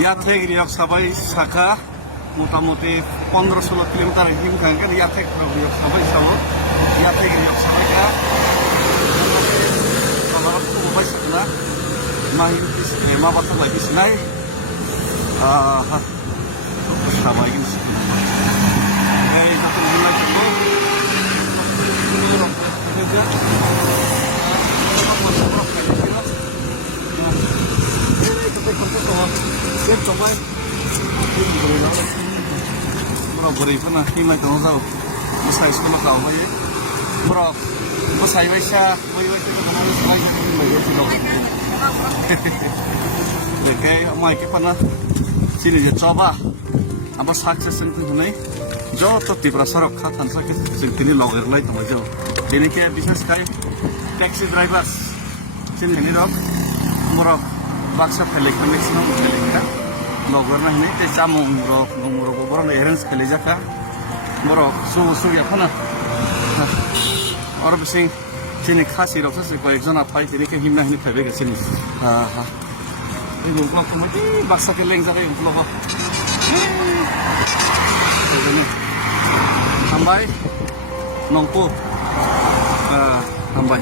ইয়াতে গিরিয়ক সবাই শাখা মোটামুটি 15-16 কিলোমিটার হিম থাকেন ইয়াতে গিরিয়ক সবাই সাবো ইয়াতে গিরিয়ক সবাইকা kalau aku sana main ma bata lagi sinai sama ini satu bulan dulu beri pernah himai dong tahu saya sekolah kau aja bro saya baca ke mana saya baca dong oke mai ke pernah sini je coba apa sukses itu nih jauh tuh di prasarok khatan sakit sini loger lagi tuh jauh ini kayak bisnis kayak taxi drivers sini ini dong murah baksa pelik maximum pelik kan loger nah ini teh camu murah borang errands pelik jaka murah susu ya kana orang bising sini kasih dokter sih kalau jangan apa ini kayak himna ini pelik sini ini gua mati baksa keleng jadi gua sampai nongpo sampai